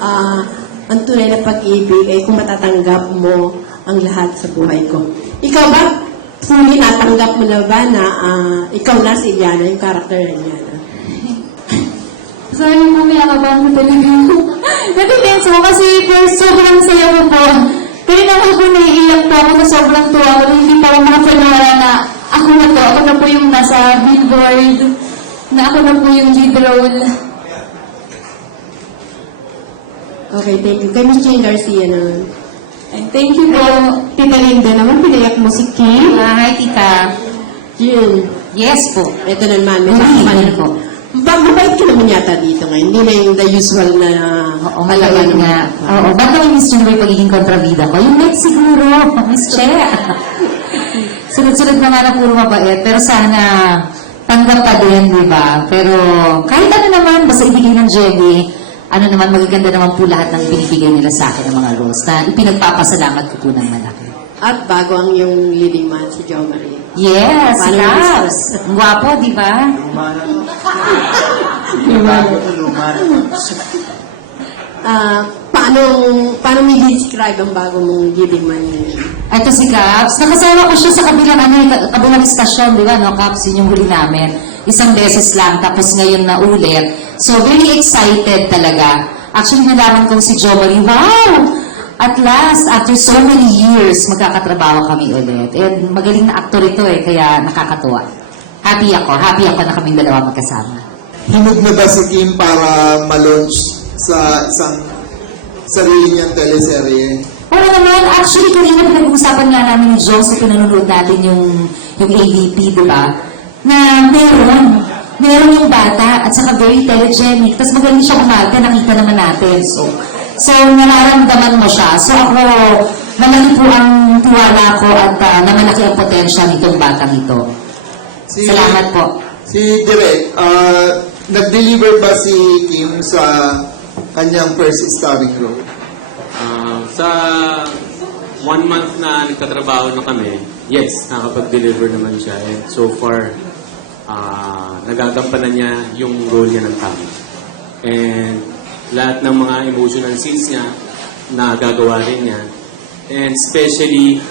ang tunay na pag-ibig ay kung matatanggap mo ang lahat sa buhay ko. Ikaw ba, fully natanggap mo na ba na ikaw na si Iliana, yung karakter na Iliana? Sorry po, may akabahan ko talaga. Natitense ko kasi first sobrang saya ko po. Kaya naman ako naiiyak po ako na sobrang tuwa ko. Hindi pa ako makapanara na ako na po yung nasa billboard, na ako na po yung lead role. Okay, thank you. Kay Miss Jane Garcia naman. And thank you po. Tita Linda naman, pinayak mo si Kim. Hi, tita. June. Yes po. Ito naman, may Hindi sakpan po. Mabait ka naman yata dito ngayon. Hindi na yung the usual na Oo, malawag nga. Oo, ba't naman Miss June yung pagiging kontrabida ko? Yung next siguro, Miss Che. Sunod-sunod na nga na puro mabait, pero sana tanggap pa din, di ba? Pero kahit ano naman, basta ibigay ng Jenny, ano naman, magaganda naman po lahat ng binibigay nila sa akin ng mga roles na ipinagpapasalamat ko po ng malaki. at bago ang yung leading man, si Jo Marie. Yes, Paano Caps. Ang gwapo, di ba? Paano mo i-describe ang bago mong leading man yun? Ito si Caps. Nakasama ko siya sa kabilang istasyon, di ba? No, Caps, yun yung huli namin. Isang beses lang, tapos ngayon na ulit. So, very excited talaga. Actually, nalaman kong si Jo Marie, wow! At last, after so many years, magkakatrabaho kami ulit. And magaling na aktor ito kaya nakakatuwa. Happy ako na kaming dalawa magkasama. Hinog na ba si Kim para ma-launch sa isang sarili niyang teleserye? Oo naman, actually, kanina pinag-uusapan nga namin ni Joe sa pinanonood natin yung AVP, di ba? Na meron yung bata at saka very telegenic. Tapos magaling siya umaga, nakita naman natin. So nararamdaman mo siya. So ako, malaki po ang tiwala ko at na malaki ang potential nitong batang ito. Salamat po. Si Direk, nag-deliver ba si Kim sa kanyang first starring role? Sa 1 month na nagtatrabaho na kami, yes, nakapag-deliver naman siya. And so far, nagagampanan niya yung role niya ng tama. And lahat ng mga emotional scenes niya, nagagawa rin niya. And especially,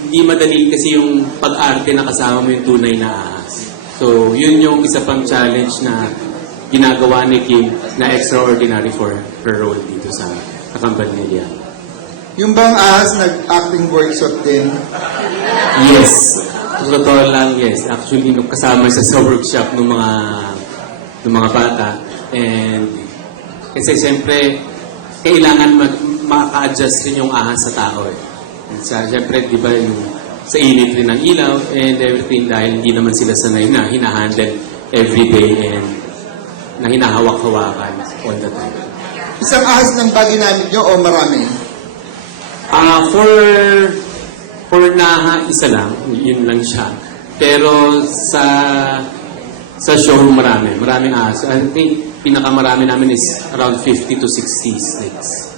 hindi madali kasi yung pag-arte na kasama mo yung tunay na ahas. So, yun yung isa pang challenge na ginagawa ni Kim na extraordinary for her role dito sa Kakampanilya. Yung bang ahas nag-acting workshop din? Yes. Totoo lang, yes. Actually, nung kasama siya sa workshop ng mga bata. And kasi siyempre, kailangan maka-adjust rin yung ahas sa tao. Siyempre, di ba, sa init rin ng ilaw and everything dahil hindi naman sila sanay na hinahandle everyday and na hinahawak-hawakan all the time. Isang ahas lang ba ginamit niyo o marami? For Naha, isa lang. Yun lang siya. Pero sa show, maraming ahas. I think pinakamarami namin is around 50 to 60 snakes.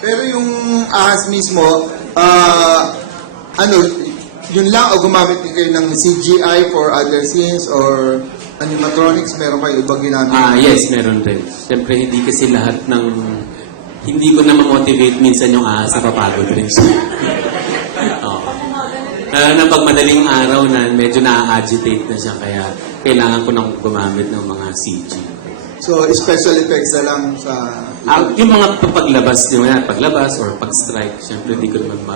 Pero yung ahas mismo, yun lang o gumamit din kayo ng CGI for other scenes or animatronics? Meron kayo ibang ginamit? Yes, meron rin. Siyempre, hindi kasi lahat ng... Hindi ko na ma-motivate minsan yung ahas na papagod rin siya. Lalo na pag madaling araw na medyo na-agitate na siya, kaya kailangan ko nang gumamit ng mga CG. So, special effects na lang sa... Yung mga paglabas or pag-strike, siyempre hindi ko naman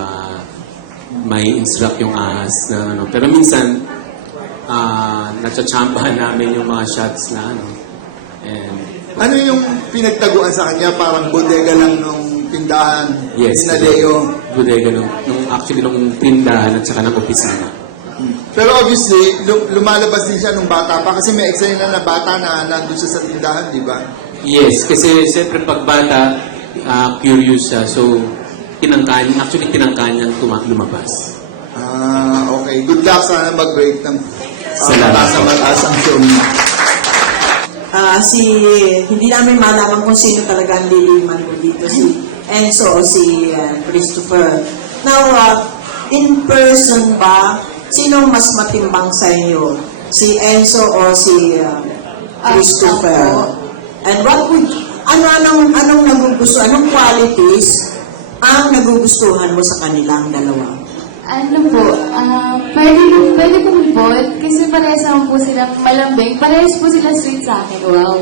may instruct yung ahas na ano. Pero minsan, natsatsambahan namin yung mga shots na ano. And, ano yung pinagtaguan sa kanya? Parang bodega lang nung tindahan? yes, Pinaleo? bodega nung tindahan at saka ng opisina. Pero obviously, lumalabas din siya nung bata pa kasi may eksena na bata na nandun siya sa tindahan, di ba? Yes, kasi siyempre pag bata, curious siya. So, tinangkaan niyang lumabas. Okay. Good luck. Sana mag-break ng Salamat po. mataas ang show niya. Hindi namin malaman kung sino talaga ang liliman ko dito, si Enzo o si Christopher. Now, in person ba, sino mas matimbang sa inyo? Si Enzo o si Christopher? And anong nagugustuhan, anong qualities ang nagugustuhan mo sa kanilang dalawa? Ano po, pwede po mag-vote kasi parehas naman po silang malambing. Parehas po sila sweet sa akin. Wow.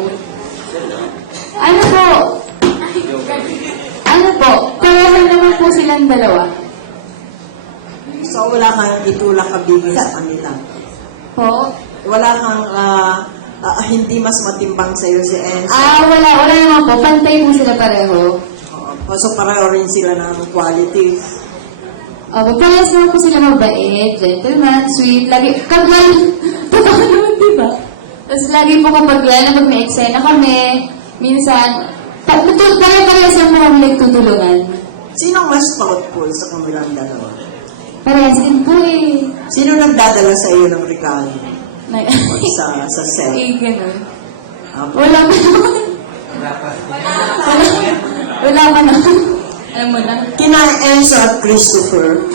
Ano po, pareho naman po silang dalawa. So, wala kang itulak kabigay sa kanila. Po? Wala kang hindi mas matimbang sa'yo si Enzo. Wala naman po. Pantay po sila pareho. So, pareho rin sila ng qualities. Parehas naman po sila mabait, gentleman, sweet, lagi, kagal, totoo naman, diba? Tapos lagi po kapag may eksena kami, minsan, parehas lang po kami nagtutulungan. Sino mas thoughtful sa kanilang dalawa? Parehas din po eh. Sino nagdadala sa iyo ng regalo? Sa set? Ganun. Wala pa naman. Wala pa naman. Alam mo na. Kina Enzo at Christopher,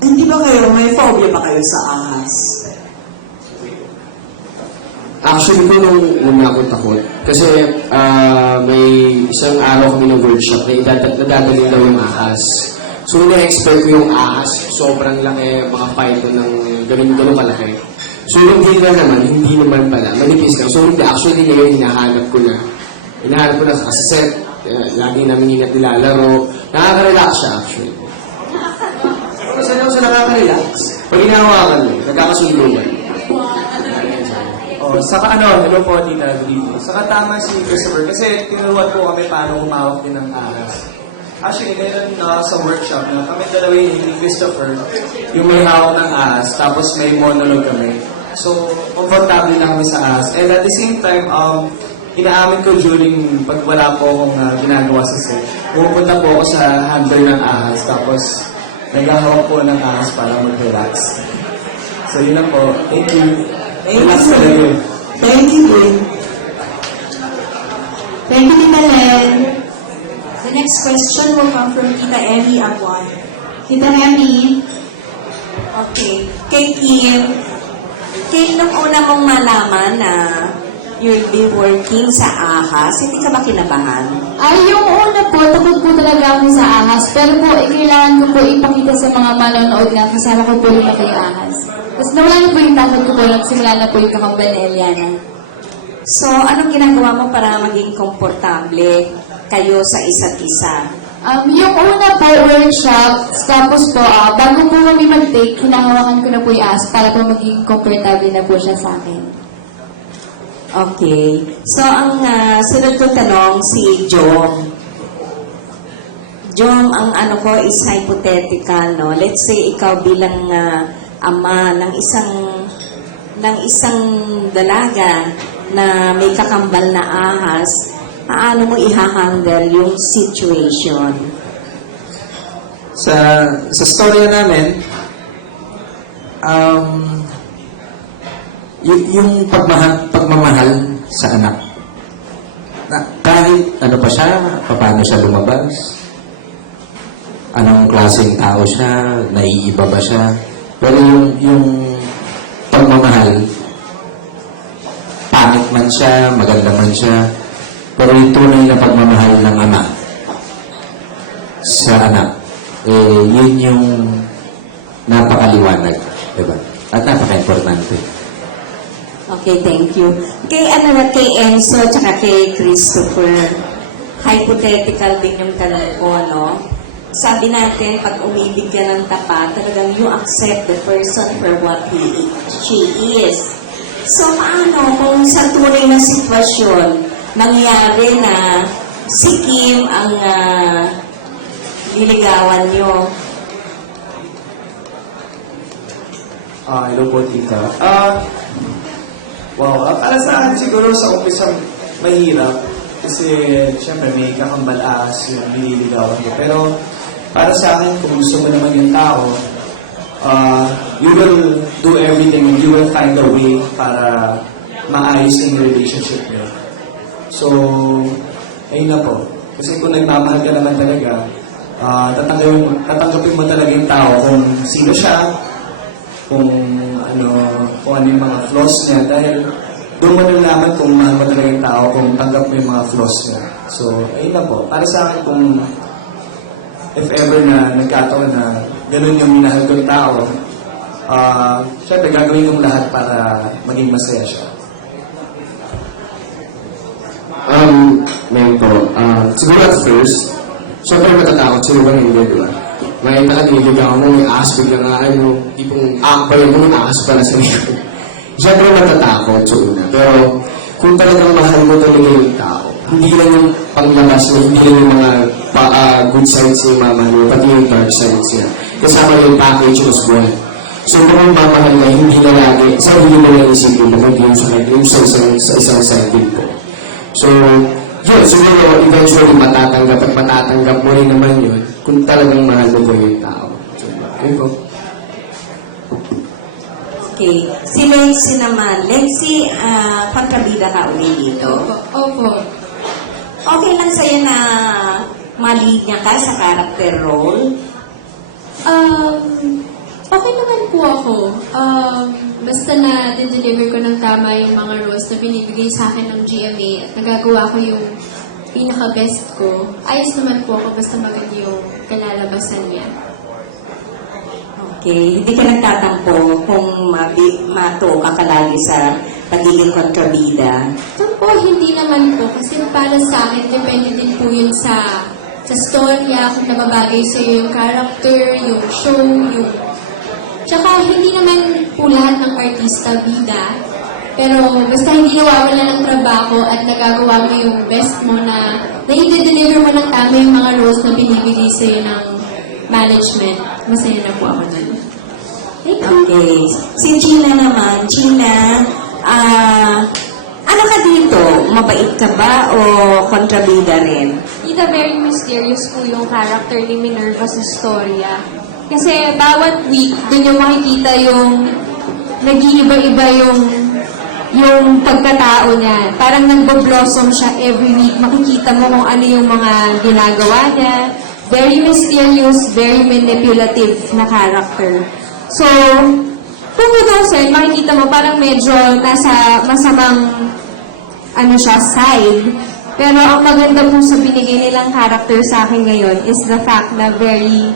hindi ba kayo, may phobia ba kayo sa ahas? Actually po, nung una ako takot. Kasi may isang araw kami ng workshop na nadadaling daw yung ahas. So, na-expect ko yung ahas, sobrang laki, mga python ng ganun kalaki. So, hindi naman pala, manipis lang. So, actually, ngayon, hinahanap ko na sa set, lagi namin nilalaro. Nakaka-relax siya, actually. Kasi ano sa nakaka-relax? Pag hinahawakan mo, nagkakasulungan. Saka hello po, Tita Grito. Saka tama si Christopher kasi tinuruan po kami paano humawak din ng ahas. Actually, meron sa workshop na kami dalawa ni Christopher, yung may hawak ng ahas, tapos may monologue kami. So, comfortable na kami sa ahas. And at the same time, inaamin ko during pag wala po akong ginagawa sa set, pupunta po ako sa handler ng ahas, tapos naghahawak po ng ahas para mag-relax. So, yun lang po. Thank you. Relax talaga. Thank you, Lynn. Thank you, Tita Len. The next question will come from Tita Emmy Aguan. Tita Emmy. Okay. Kay Kim, nung una mong malaman na you'll be working sa ahas, hindi ka ba kinabahan? Yung una po, takot po talaga ako sa ahas. Pero po, kailangan ko po ipakita sa mga manonood na kasama ko po yung kay ahas. Tapos nawala na po yung takot ko po, nagsimula na po yung kakambal ni Eliana. So, anong ginagawa mo para maging komportable kayo sa isa't isa? Yung una po, workshop, tapos po, bago po kami mag-take, hinahawakan ko na po yung ahas para po maging comfortable na po siya sa akin. Okay. So, ang sunod kong tanong, si Jom. Jom, ang ano ko is hypothetical, no? Let's say, ikaw bilang ama ng isang dalaga na may kakambal na ahas, paano mo i-handle yung situation? Sa storya namin, yung pagmamahal sa anak. Na kahit ano pa siya, paano siya lumabas, anong klaseng tao siya, naiiba ba siya, pero yung pagmamahal, pangit man siya, maganda man siya, pero yung tunay na pagmamahal ng ama sa anak, yun yung napakaliwanag, diba? At napaka-importante. Okay, thank you. Kay Enzo tsaka kay Christopher, hypothetical din yung tanong ko, no? Sabi natin, pag umibig ka ng tapat, talagang you accept the person for what she is. So, paano kung sa tunay na sitwasyon, nangyari na si Kim ang liligawan nyo? Hello po, Tita. Wow, para sa akin siguro sa umpisa mahirap kasi syempre may kakambal ahas yung nililigawan ko. Pero para sa akin, kung gusto mo naman yung tao, you will do everything and you will find a way para maayos yung relationship niyo. So, ayun na po. Kasi kung nagmamahal ka naman talaga, tatanggapin mo talaga yung tao kung sino siya, kung ano yung mga flaws niya, dahil doon mo nalaman kung mahal mo talaga yung tao, kung tanggap mo yung mga flaws niya. So, ayun lang po. Para sa akin, kung if ever na nagkataon na ganun yung minahal kong tao, syempre gagawin kong lahat para maging masaya siya. Ngayon po, siguro at first, syempre matatakot, sino ba hindi, di ba? May nakalilig ako mo, may ahas bigla nga, tipong akpay mo, may ahas pala sa likod. Syempre matatakot sa una, pero kung talagang mahal mo talaga yung tao, hindi lang yung panglabas mo, hindi lang yung mga good sides niya mamahal mo, pati yung dark sides niya. Kasama yung package was born. So kung mamahal na, hindi na lagi, sarili mo lang isipin mo, hindi yung sa isang side din po. So, yun, siguro eventually matatanggap mo rin naman yun kung talagang mahal mo yung tao. So, okay po. Okay. Si Lexie naman. Lexie, pagkabida ka uli dito. Opo. Okay lang sa'yo na malinya ka sa character role? Okay naman po ako. Basta na deliver ko ng tama yung mga roles na binibigay sa akin ng GMA at nagagawa ko yung pinaka-best ko. Ayos naman po ako basta maganda yung kalalabasan niya. Okay. Hindi ka nagtatampo kung matoka ka lagi sa pagiging kontrabida? Po, hindi naman po. Kasi para sa akin, depende din po yun sa storya, kung nababagay sa'yo yung character, yung show, yung... Tsaka hindi naman po lahat ng artista bida. Pero basta hindi nawawala ng trabaho at nagagawa mo yung best mo na i-deliver mo ng tama yung mga roles na binibigay sa'yo ng management. Masaya na po ako dun. Okay. Si Gina naman. Gina, ano ka dito? Mabait ka ba o kontrabida rin? Tita, very mysterious po yung character ni Minerva sa storya. Kasi bawat week, dun yung makikita yung nag-iiba-iba yung pagkatao niya. Parang nagbo-blossom siya every week. Makikita mo kung ano yung mga ginagawa niya. Very mysterious, very manipulative na character. So, kung gusto makikita mo parang medyo nasa masamang side. Pero ang maganda po sa binigay nilang character sa akin ngayon is the fact na very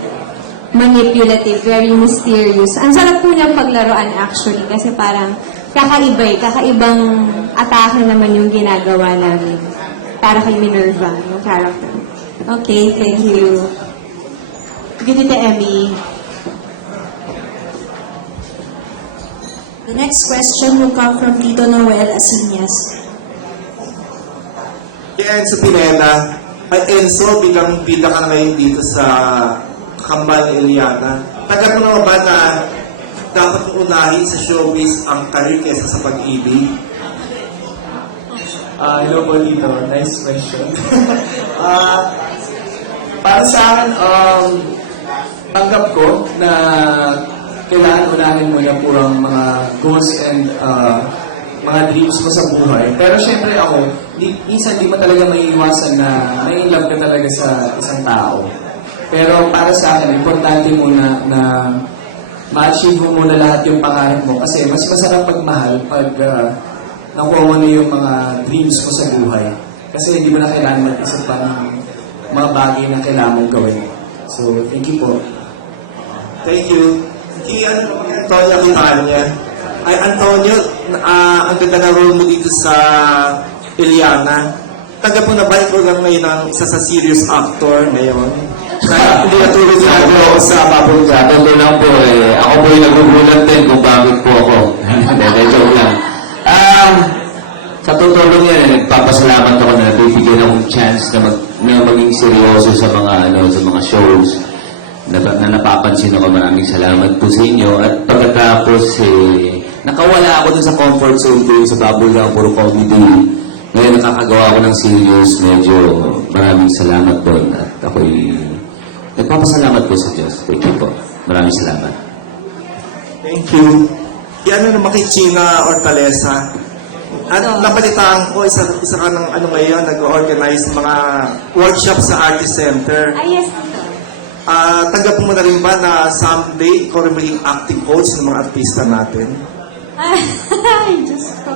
manipulative, very mysterious. Ang sarap po niyang paglaruan actually kasi parang kakaibang atake naman yung ginagawa namin para kay Minerva, yung character. Okay, thank you. Ganito, Emmy. The next question will come from Tito Noel Asinas. Kay Enzo Pineda, Enzo, bilang bida ka na ngayon dito sa Kambal ni Eliana, tagal mo naman ba na dapat unahin sa showbiz ang career kesa sa pag-ibig? Hello po dito. Nice question. Para sa akin, tanggap ko na kailangan unahin mo na purang mga goals and mga dreams mo sa buhay. Pero syempre ako, minsan di mo talaga maiiwasan na may love ka talaga sa isang tao. Pero para sa akin, importante muna na ma-achieve mo muna lahat yung pangarap mo. Kasi mas masarap pagmahal pag nakuha mo na yung mga dreams mo sa buhay. Kasi hindi mo na kailangan mag-isip pa ng mga bagay na kailangan mong gawin. So, thank you po. Thank you. Kay Antonio Quintana. Ay, Antonio, ang ganda na role mo dito sa Eliana. Tanggap mo na ba ikaw lang ngayon ang isa sa serious actor ngayon? Kaya hindi natulog na ako sa Babulga. Totoo lang po ako po yung nagugulat din kung bakit po ako. Hindi, joke lang. Sa totoo lang yan, nagpapasalamat ako na nabibigyan akong chance na maging seryoso sa mga shows na napapansin ako. Maraming salamat po sa inyo. At pagkatapos, nakawala ako dun sa comfort zone ko sa Babulga, puro comedy. Ngayon nakakagawa ako ng serious, medyo maraming salamat po. At ako'y nagpapasalamat po sa Diyos. Thank you po. Maraming salamat. Thank you. Yan naman kay China Hortaleza. At napalitaan ko, isa ka ng ngayon, nag-organize mga workshop sa Artist Center. Yes. Tanggap mo na rin ba na someday ikaw rin maging acting coach ng mga artista natin? Ay, Diyos ko.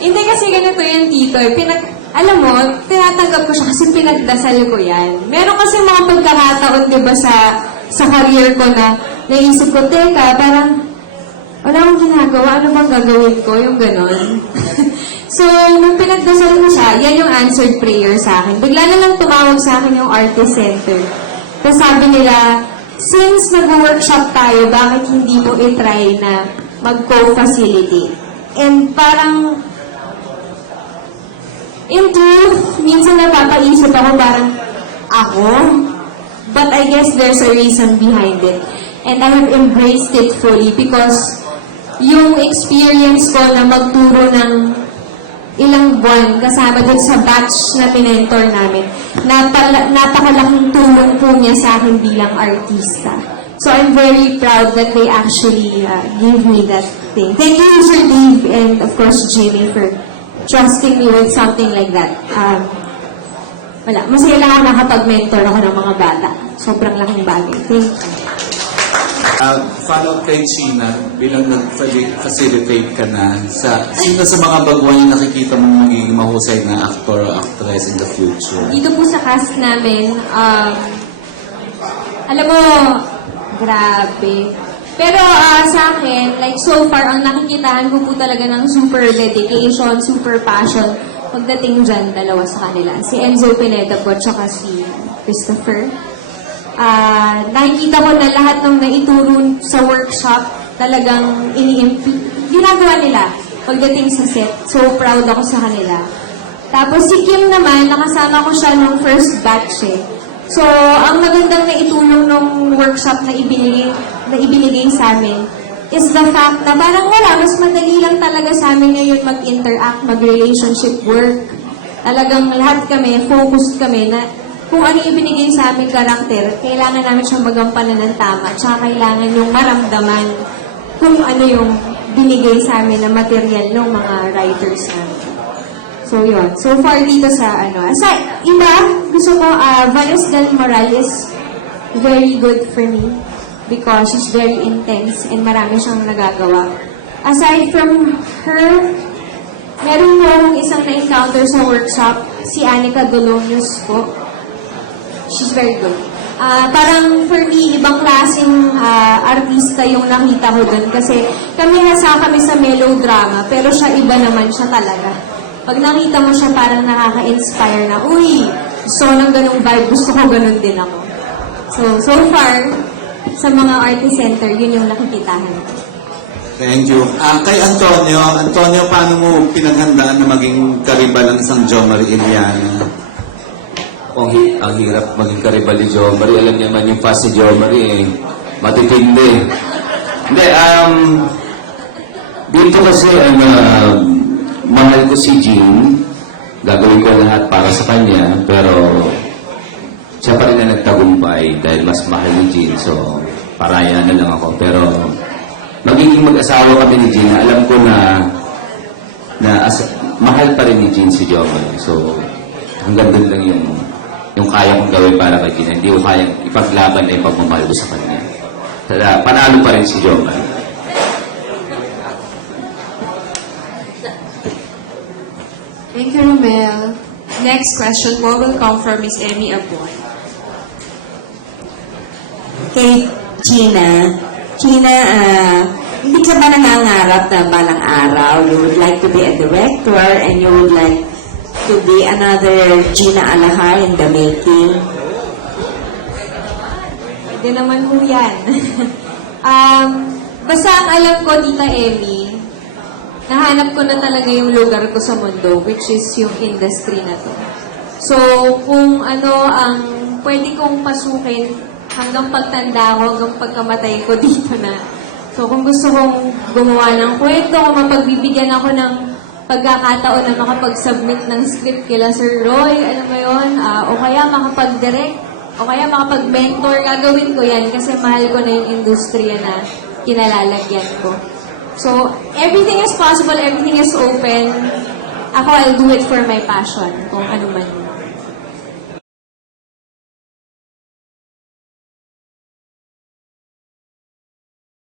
Hindi kasi ganito yan, Tito. Alam mo, tinatanggap ko siya kasi pinagdasal ko yan. Meron kasi mga pagkakataon, di ba, sa career ko na naisip ko, teka, parang wala akong ginagawa, ano bang gagawin ko? Yung ganon. So, nung pinagdasal ko siya, yan yung answered prayer sa akin. Bigla na lang tumawag sa akin yung Artist Center. Tapos sabi nila, since nag-workshop tayo, bakit hindi mo i-try na mag-co-facilitate? And parang, in truth, minsan napapaisip ako parang, ako? But I guess there's a reason behind it. And I have embraced it fully because yung experience ko na magturo ng ilang buwan kasama dun sa batch na pinentor namin, napakalaking tulong po niya sa akin bilang artista. So I'm very proud that they actually gave me that thing. Thank you, Sir Dave, and of course, Jimmy, for trusting me with something like that. Wala. Masaya lang ako nakapag-mentor ako ng mga bata. Sobrang laking bagay. Thank you. Follow kay China, bilang nag-facilitate ka na, sino sa mga baguhan yung nakikita mong magiging mahusay na actor o actress in the future? Dito po sa cast namin, alam mo, grabe. Pero sa akin, like so far, ang nakikitaan ko po talaga ng super dedication, super passion, pagdating dyan, dalawa sa kanila. Si Enzo Pineda po, tsaka si Christopher. Nakikita ko na lahat ng naituro sa workshop, talagang ginagawa nila pagdating sa set. So proud ako sa kanila. Tapos si Kim naman, nakasama ko siya nung first batch eh. So, ang magandang naitulong ng workshop na ibinigay sa amin is the fact na parang wala, mas madali lang talaga sa amin ngayon mag-interact, mag-relationship work. Talagang lahat kami, focused kami na kung ano ibinigay sa aming karakter, kailangan namin siyang magampanan ng tama, tsaka kailangan yung maramdaman kung ano yung binigay sa amin na material ng mga writers namin. So, yun. So far dito sa sa iba, gusto ko, Vanessa Del Moral is very good for me because she's very intense and marami siyang nagagawa. Aside from her, meron mo akong isang na-encounter sa workshop, si Anika Dolonius po. She's very good. Parang for me, ibang klaseng artista yung nakita ko dun kasi kami sa melodrama pero siya iba naman siya talaga. Pag nakita mo siya, parang nakaka-inspire na, uy, gusto ko ng ganung vibe, gusto ko ganun din ako. So far, sa mga artist center, yun yung nakikitahan. Thank you. Kay Antonio, paano mo pinaghandaan na maging karibal ng isang Jo Marie Iliana? Ang hirap maging karibal ni Jo Marie. Alam niyo naman yung fast ni Jo Marie, matitindi. Hindi, dito kasi, mahal ko si Jean. Gagawin ko lahat para sa kanya, pero siya pa rin na nagtagumpay dahil mas mahal ni Jean. So, paraya na lang ako. Pero, magiging mag-asawa kami ni Jean. Alam ko na mahal pa rin ni Jean si Jo Marie. So, hanggang doon lang yung kaya kong gawin para kay Jean. Hindi ko kayang ipaglaban na yung pagmamahal ko sa kanya. Kaya, panalo pa rin si Jo Marie. Thank you, Romel. Next question po will come from Miss Emmy Abuan. Kay Gina, hindi ka ba nangangarap na balang araw you would like to be a director and you would like to be another Gina Alahar in the making? Pwede naman po yan. Basta ang alam ko, Tita Emmy, nahanap ko na talaga yung lugar ko sa mundo, which is yung industry na to. So, kung ano ang pwede kong pasukin hanggang pagtanda ko, hanggang pagkamatay ko dito na. So, kung gusto kong gumawa ng kwento, kung mapagbibigyan ako ng pagkakataon na makapag-submit ng script kila Sir Roy, alam mo yun, o kaya makapag-direct, o kaya makapag-mentor, gagawin ko yan kasi mahal ko na yung industriya na kinalalagyan ko. So, everything is possible, everything is open. Ako, I'll do it for my passion, kung ano man